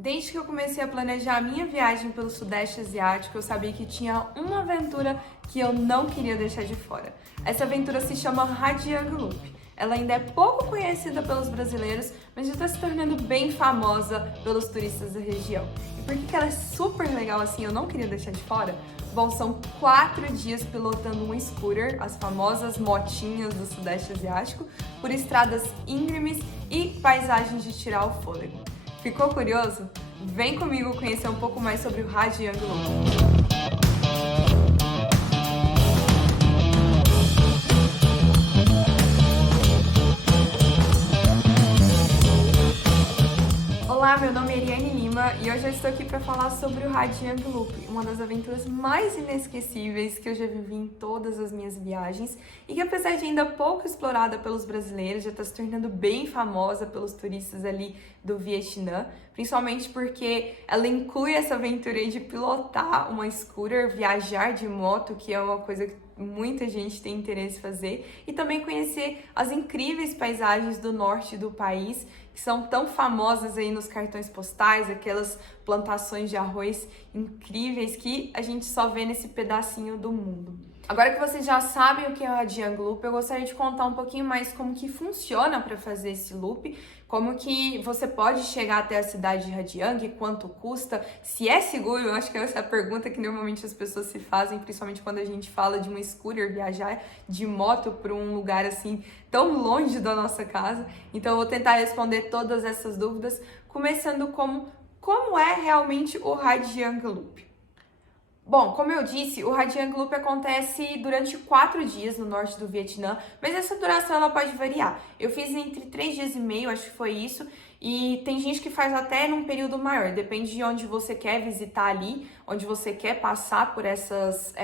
Desde que eu comecei a planejar a minha viagem pelo Sudeste Asiático, eu sabia que tinha uma aventura que eu não queria deixar de fora. Essa aventura se chama Hajiang Loop. Ela ainda é pouco conhecida pelos brasileiros, mas já está se tornando bem famosa pelos turistas da região. E por que ela é super legal assim, eu não queria deixar de fora? Bom, são 4 dias pilotando um scooter, as famosas motinhas do Sudeste Asiático, por estradas íngremes e paisagens de tirar o fôlego. Ficou curioso? Vem comigo conhecer um pouco mais sobre o Hajiang Loop. Olá, meu nome é Eliane Lima e hoje eu estou aqui para falar sobre o Hajiang Loop, uma das aventuras mais inesquecíveis que eu já vivi em todas as minhas viagens e que, apesar de ainda pouco explorada pelos brasileiros, já está se tornando bem famosa pelos turistas ali do Vietnã, principalmente porque ela inclui essa aventura aí de pilotar uma scooter, viajar de moto, que é uma coisa que muita gente tem interesse em fazer, e também conhecer as incríveis paisagens do norte do país, que são tão famosas aí nos cartões postais, aquelas plantações de arroz incríveis que a gente só vê nesse pedacinho do mundo. Agora que vocês já sabem o que é o Hajiang Loop, eu gostaria de contar um pouquinho mais como que funciona para fazer esse loop, como que você pode chegar até a cidade de Hajiang, quanto custa, se é seguro. Eu acho que essa é a pergunta que normalmente as pessoas se fazem, principalmente quando a gente fala de uma scooter, viajar de moto para um lugar assim tão longe da nossa casa. Então eu vou tentar responder todas essas dúvidas, começando como é realmente o Hajiang Loop. Bom, como eu disse, o Hajiang Loop acontece durante 4 dias no norte do Vietnã, mas essa duração ela pode variar. Eu fiz entre 3 dias e meio, acho que foi isso, e tem gente que faz até num período maior, depende de onde você quer visitar ali, onde você quer passar por essas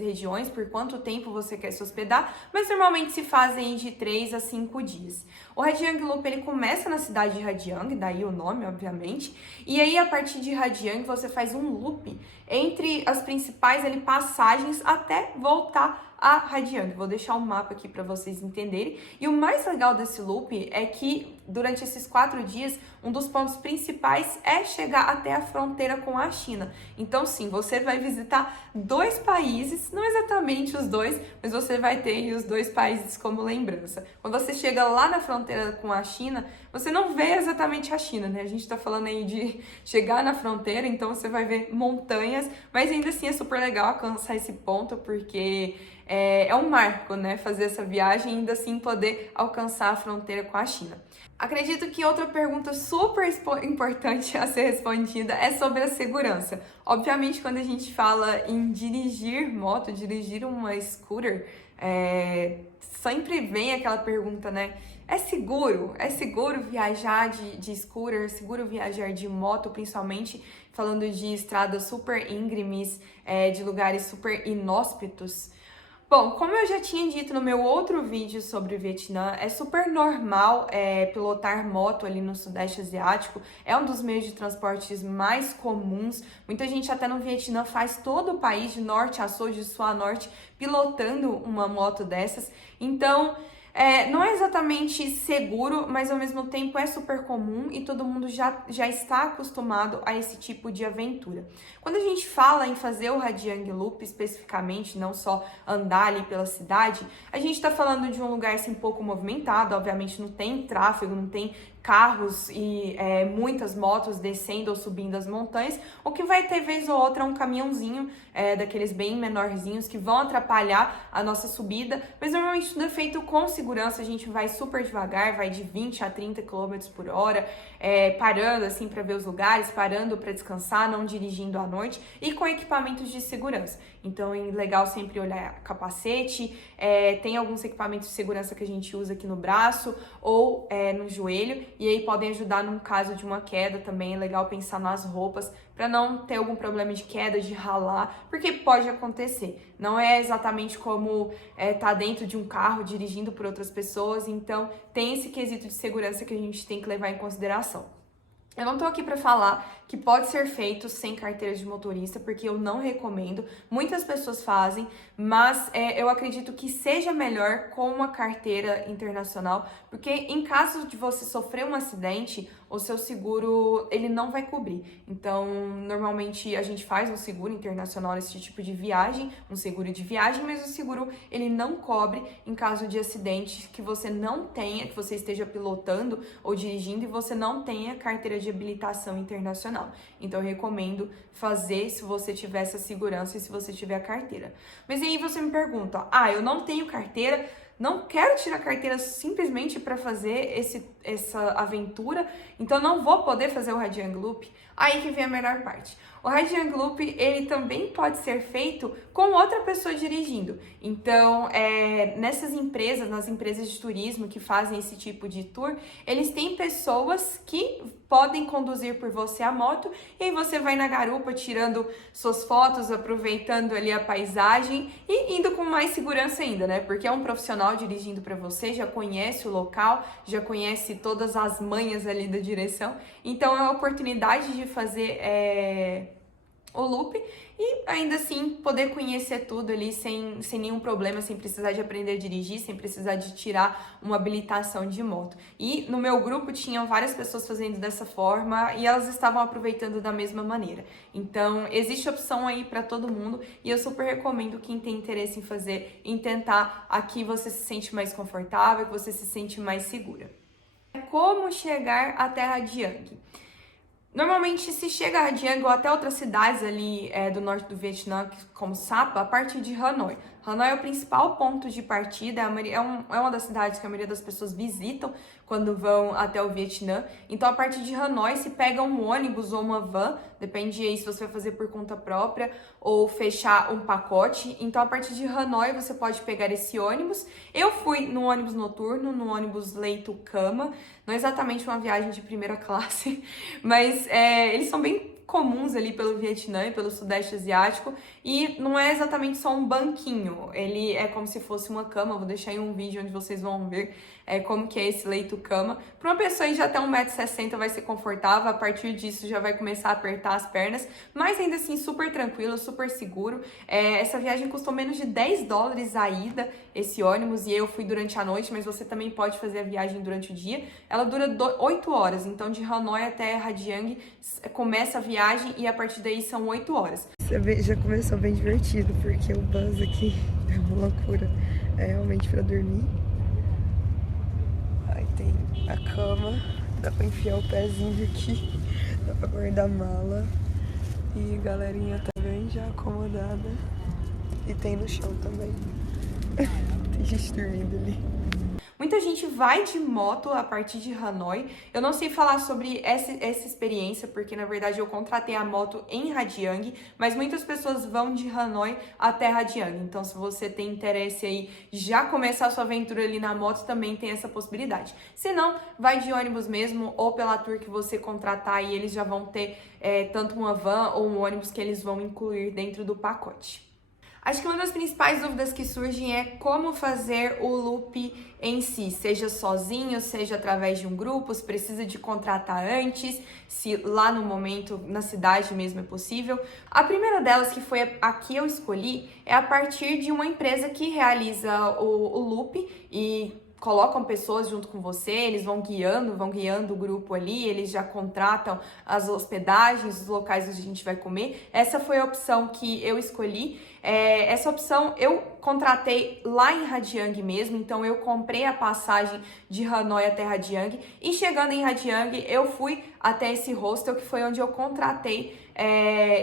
regiões, por quanto tempo você quer se hospedar, mas normalmente se fazem de 3 a 5 dias. O Hajiang Loop ele começa na cidade de Hajiang, daí o nome, obviamente, e aí a partir de Hajiang você faz um loop entre as principais ali, passagens até voltar a Hajiang. Vou deixar um mapa aqui para vocês entenderem. E o mais legal desse loop é que durante esses 4 dias, um dos pontos principais é chegar até a fronteira com a China. Então sim, você vai visitar 2 países, não exatamente os dois, mas você vai ter os 2 países como lembrança. Quando você chega lá na fronteira com a China, você não vê exatamente a China, né? A gente tá falando aí de chegar na fronteira, então você vai ver montanhas, mas ainda assim é super legal alcançar esse ponto, porque é um marco, né? Fazer essa viagem e ainda assim poder alcançar a fronteira com a China. Acredito que outra pergunta super importante a ser respondida é sobre a segurança. Obviamente, quando a gente fala em dirigir moto, dirigir uma scooter, sempre vem aquela pergunta, né? É seguro? É seguro viajar de scooter? É seguro viajar de moto, principalmente falando de estradas super íngremes, de lugares super inóspitos? Bom, como eu já tinha dito no meu outro vídeo sobre o Vietnã, é super normal pilotar moto ali no Sudeste Asiático, é um dos meios de transportes mais comuns. Muita gente até no Vietnã faz todo o país, de norte a sul, de sul a norte, pilotando uma moto dessas. Então, não é exatamente seguro, mas ao mesmo tempo é super comum e todo mundo já está acostumado a esse tipo de aventura. Quando a gente fala em fazer o Hajiang Loop especificamente, não só andar ali pela cidade, a gente está falando de um lugar assim pouco movimentado, obviamente não tem tráfego, não tem carros e muitas motos descendo ou subindo as montanhas. O que vai ter vez ou outra é um caminhãozinho daqueles bem menorzinhos que vão atrapalhar a nossa subida, mas normalmente tudo é feito com segurança. A gente vai super devagar, vai de 20 a 30 km por hora, parando assim para ver os lugares, parando para descansar, não dirigindo à noite e com equipamentos de segurança. Então é legal sempre olhar capacete, tem alguns equipamentos de segurança que a gente usa aqui no braço ou no joelho, e aí podem ajudar num caso de uma queda também. É legal pensar nas roupas para não ter algum problema de queda, de ralar, porque pode acontecer. Não é exatamente como tá dentro de um carro dirigindo por outras pessoas, então tem esse quesito de segurança que a gente tem que levar em consideração. Eu não tô aqui para falar que pode ser feito sem carteira de motorista, porque eu não recomendo. Muitas pessoas fazem, mas eu acredito que seja melhor com uma carteira internacional, porque em caso de você sofrer um acidente o seu seguro ele não vai cobrir. Então, normalmente a gente faz um seguro internacional nesse tipo de viagem, um seguro de viagem, mas o seguro ele não cobre em caso de acidente que você não tenha, que você esteja pilotando ou dirigindo e você não tenha carteira de habilitação internacional. Então, eu recomendo fazer se você tiver essa segurança e se você tiver a carteira. Mas aí você me pergunta, eu não tenho carteira, não quero tirar carteira simplesmente para fazer essa aventura, então não vou poder fazer o Hajiang Loop. Aí que vem a melhor parte. O Hajiang Loop, ele também pode ser feito com outra pessoa dirigindo. Então, nessas empresas, nas empresas de turismo que fazem esse tipo de tour, eles têm pessoas que podem conduzir por você a moto e aí você vai na garupa tirando suas fotos, aproveitando ali a paisagem e indo com mais segurança ainda, né? Porque é um profissional dirigindo para você, já conhece o local, já conhece todas as manhas ali da direção. Então, é uma oportunidade de fazer o loop e ainda assim poder conhecer tudo ali sem nenhum problema, sem precisar de aprender a dirigir, sem precisar de tirar uma habilitação de moto. E no meu grupo tinham várias pessoas fazendo dessa forma e elas estavam aproveitando da mesma maneira. Então existe opção aí para todo mundo e eu super recomendo quem tem interesse em fazer, em tentar. Aqui você se sente mais confortável, que você se sente mais segura. Como chegar até Hajiang? Normalmente se chega a Hajiang ou até outras cidades ali do norte do Vietnã, como Sapa, a partir de Hanoi. Hanoi é o principal ponto de partida, é uma das cidades que a maioria das pessoas visitam quando vão até o Vietnã. Então, a partir de Hanoi, se pega um ônibus ou uma van, depende aí se você vai fazer por conta própria ou fechar um pacote. Então, a partir de Hanoi, você pode pegar esse ônibus. Eu fui no ônibus noturno, no ônibus leito-cama, não é exatamente uma viagem de primeira classe, mas eles são bem comuns ali pelo Vietnã e pelo Sudeste Asiático, e não é exatamente só um banquinho, ele é como se fosse uma cama. Vou deixar aí um vídeo onde vocês vão ver como que é esse leito-cama. Para uma pessoa de até 1,60 m vai ser confortável, a partir disso já vai começar a apertar as pernas, mas ainda assim super tranquilo, super seguro. Essa viagem custou menos de $10 a ida, esse ônibus, e eu fui durante a noite, mas você também pode fazer a viagem durante o dia. Ela dura 8 horas, então de Hanoi até Hajiang começa a viagem e a partir daí são 8 horas. Já começou bem divertido, porque o bus aqui é uma loucura, é realmente pra dormir. Aí tem a cama, dá pra enfiar o pezinho aqui, dá pra guardar mala. E a galerinha também já acomodada. E tem no chão também. Tem gente dormindo ali. Muita gente vai de moto a partir de Hanoi. Eu não sei falar sobre essa experiência, porque na verdade eu contratei a moto em Hajiang, mas muitas pessoas vão de Hanoi até Hajiang. Então, se você tem interesse aí já começar a sua aventura ali na moto, também tem essa possibilidade. Se não, vai de ônibus mesmo ou pela tour que você contratar e eles já vão ter tanto uma van ou um ônibus que eles vão incluir dentro do pacote. Acho que uma das principais dúvidas que surgem é como fazer o loop em si, seja sozinho, seja através de um grupo, se precisa de contratar antes, se lá no momento, na cidade mesmo é possível. A primeira delas, que foi a que eu escolhi, é a partir de uma empresa que realiza o loop e colocam pessoas junto com você, eles vão guiando o grupo ali, eles já contratam as hospedagens, os locais onde a gente vai comer. Essa foi a opção que eu escolhi. Essa opção eu contratei lá em Hajiang mesmo, então eu comprei a passagem de Hanoi até Hajiang e chegando em Hajiang eu fui até esse hostel que foi onde eu contratei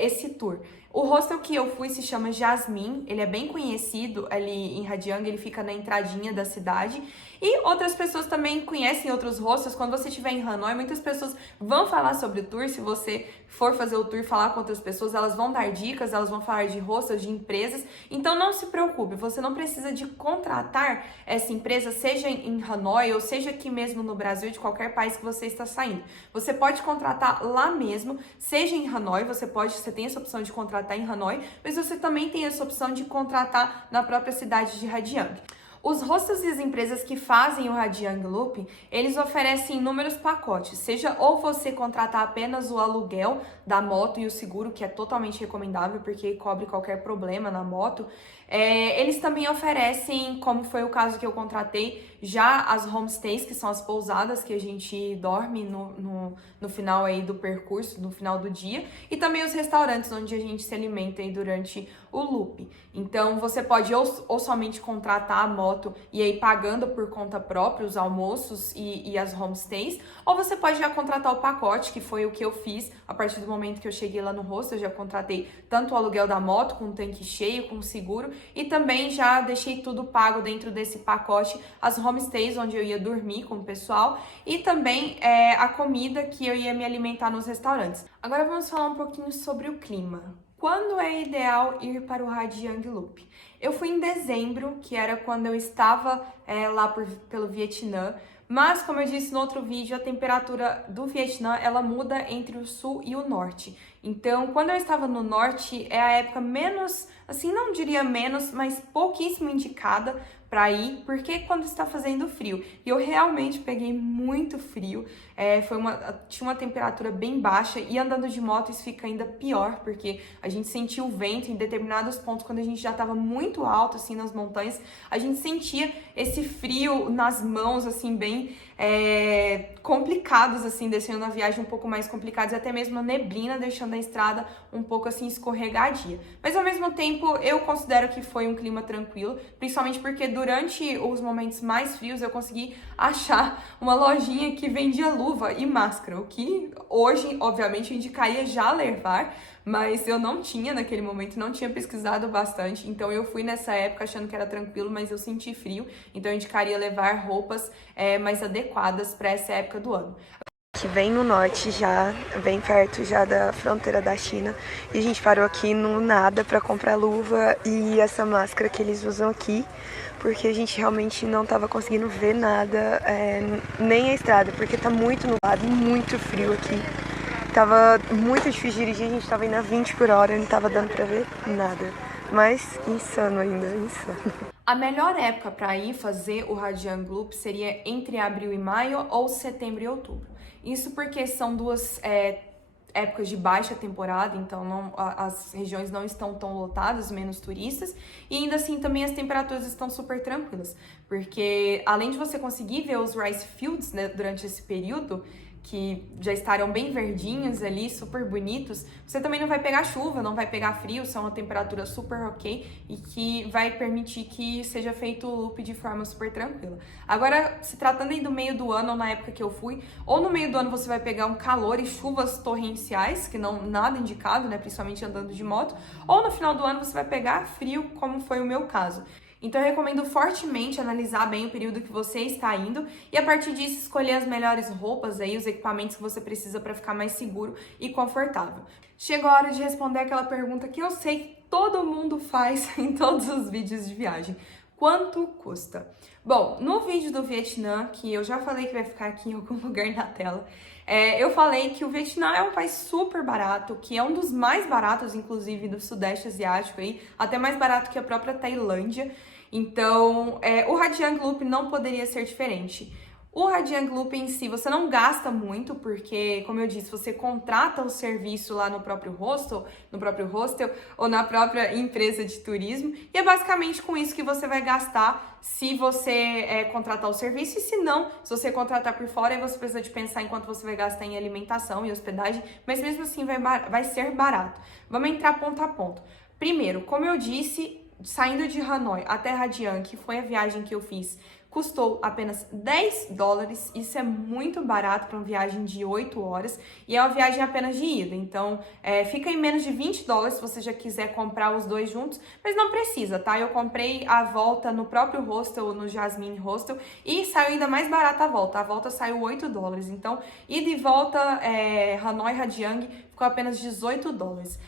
esse tour. O hostel que eu fui se chama Jasmine, ele é bem conhecido ali em Hajiang, ele fica na entradinha da cidade. E outras pessoas também conhecem outros hostels. Quando você estiver em Hanoi, muitas pessoas vão falar sobre o tour. Se você for fazer o tour e falar com outras pessoas, elas vão dar dicas, elas vão falar de hostels, de empresas. Então não se preocupe, você não precisa de contratar essa empresa, seja em Hanoi ou seja aqui mesmo no Brasil, de qualquer país que você está saindo. Você pode contratar lá mesmo, seja em Hanoi, você tem essa opção de contratar em Hanoi, mas você também tem essa opção de contratar na própria cidade de Hajiang. Os hostels e as empresas que fazem o Radiang Loop, eles oferecem inúmeros pacotes, seja ou você contratar apenas o aluguel da moto e o seguro, que é totalmente recomendável porque cobre qualquer problema na moto. Eles também oferecem, como foi o caso que eu contratei, já as homestays, que são as pousadas que a gente dorme no final aí do percurso, no final do dia, e também os restaurantes onde a gente se alimenta aí durante o loop. Então você pode ou somente contratar a moto e aí pagando por conta própria os almoços e as homestays, ou você pode já contratar o pacote, que foi o que eu fiz a partir do momento que eu cheguei lá no hostel. Eu já contratei tanto o aluguel da moto com o tanque cheio, com o seguro, e também já deixei tudo pago dentro desse pacote, as homestays onde eu ia dormir com o pessoal e também a comida que eu ia me alimentar nos restaurantes. Agora vamos falar um pouquinho sobre o clima. Quando é ideal ir para o Radiang Loop? Eu fui em dezembro, que era quando eu estava lá pelo Vietnã, mas como eu disse no outro vídeo, a temperatura do Vietnã ela muda entre o sul e o norte. Então, quando eu estava no norte, é a época menos, assim, não diria menos, mas pouquíssimo indicada para ir, porque quando está fazendo frio. E eu realmente peguei muito frio, tinha uma temperatura bem baixa, e andando de moto isso fica ainda pior, porque a gente sentia o vento em determinados pontos, quando a gente já estava muito alto, assim, nas montanhas, a gente sentia esse frio nas mãos, assim, bem complicados, assim, descendo na viagem um pouco mais complicados, e até mesmo a neblina deixando a estrada um pouco, assim, escorregadia. Mas, ao mesmo tempo, eu considero que foi um clima tranquilo, principalmente porque durante os momentos mais frios eu consegui achar uma lojinha que vendia luva e máscara, o que hoje, obviamente, eu indicaria já levar, mas eu não tinha naquele momento, não tinha pesquisado bastante, então eu fui nessa época achando que era tranquilo, mas eu senti frio, então eu indicaria levar roupas mais adequadas para essa época do ano. Que vem no norte já, bem perto já da fronteira da China, e a gente parou aqui no nada para comprar luva e essa máscara que eles usam aqui, porque a gente realmente não estava conseguindo ver nada, nem a estrada, porque tá muito nublado e muito frio aqui. Tava muito difícil dirigir, a gente tava indo a 20 por hora, não tava dando pra ver nada. Mas insano ainda, insano. A melhor época para ir fazer o Radiang Loop seria entre abril e maio ou setembro e outubro. Isso porque são duas épocas de baixa temporada, então as regiões não estão tão lotadas, menos turistas, e ainda assim também as temperaturas estão super tranquilas, porque além de você conseguir ver os rice fields, né, durante esse período, que já estarão bem verdinhos ali, super bonitos, você também não vai pegar chuva, não vai pegar frio, são uma temperatura super ok e que vai permitir que seja feito o loop de forma super tranquila. Agora, se tratando aí do meio do ano ou na época que eu fui, ou no meio do ano você vai pegar um calor e chuvas torrenciais, que não nada indicado, né, principalmente andando de moto, ou no final do ano você vai pegar frio, como foi o meu caso. Então eu recomendo fortemente analisar bem o período que você está indo e a partir disso escolher as melhores roupas aí, os equipamentos que você precisa para ficar mais seguro e confortável. Chegou a hora de responder aquela pergunta que eu sei que todo mundo faz em todos os vídeos de viagem. Quanto custa? Bom, no vídeo do Vietnã, que eu já falei que vai ficar aqui em algum lugar na tela, eu falei que o Vietnã é um país super barato, que é um dos mais baratos, inclusive, do Sudeste Asiático, aí, até mais barato que a própria Tailândia. Então, o Radiang Loop não poderia ser diferente. O Radiang Loop em si, você não gasta muito, porque, como eu disse, você contrata o serviço lá no próprio hostel ou na própria empresa de turismo, e é basicamente com isso que você vai gastar se você contratar o serviço, e se não, se você contratar por fora, aí você precisa de pensar em quanto você vai gastar em alimentação e hospedagem, mas mesmo assim vai ser barato. Vamos entrar ponto a ponto. Primeiro, como eu disse, saindo de Hanoi até Radiang, que foi a viagem que eu fiz, custou apenas $10, isso é muito barato para uma viagem de 8 horas, e é uma viagem apenas de ida, então fica em menos de $20 se você já quiser comprar os dois juntos, mas não precisa, tá? Eu comprei a volta no próprio hostel, no Jasmine Hostel, e saiu ainda mais barata a volta saiu $8, então ida e volta Hanoi Radiang ficou apenas $18.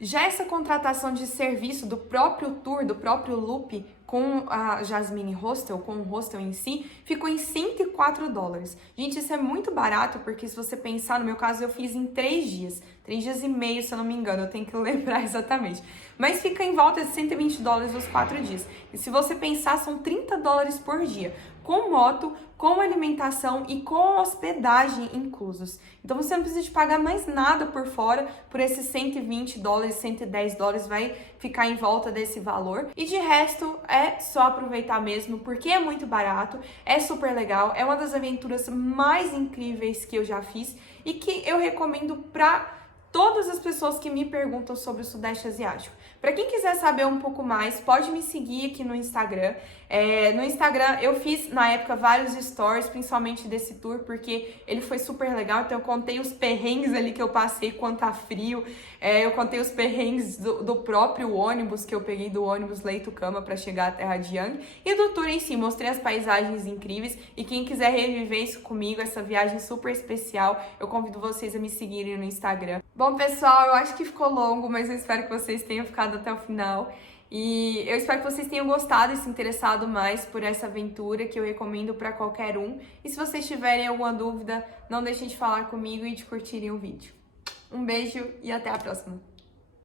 Já essa contratação de serviço do próprio tour, do próprio loop, com a Jasmine Hostel, com o hostel em si, ficou em $104. Gente, isso é muito barato, porque se você pensar, no meu caso, eu fiz em 3 dias. 3 dias e meio, se eu não me engano, eu tenho que lembrar exatamente. Mas fica em volta de $120 os 4 dias. E se você pensar, são $30 por dia, com moto, com alimentação e com hospedagem inclusos. Então você não precisa de pagar mais nada por fora, por esses $120, $110 vai ficar em volta desse valor. E de resto, é só aproveitar mesmo, porque é muito barato, é super legal, é uma das aventuras mais incríveis que eu já fiz e que eu recomendo para todas as pessoas que me perguntam sobre o Sudeste Asiático. Para quem quiser saber um pouco mais, pode me seguir aqui no Instagram. No Instagram eu fiz, na época, vários stories, principalmente desse tour, porque ele foi super legal. Então eu contei os perrengues ali que eu passei quando tá frio. Eu contei os perrengues do próprio ônibus, que eu peguei do ônibus Leito Cama para chegar à Terra de Yang. E do tour em si, mostrei as paisagens incríveis. E quem quiser reviver isso comigo, essa viagem super especial, eu convido vocês a me seguirem no Instagram. Bom, pessoal, eu acho que ficou longo, mas eu espero que vocês tenham ficado até o final. E eu espero que vocês tenham gostado e se interessado mais por essa aventura, que eu recomendo para qualquer um. E se vocês tiverem alguma dúvida, não deixem de falar comigo e de curtirem o vídeo. Um beijo e até a próxima!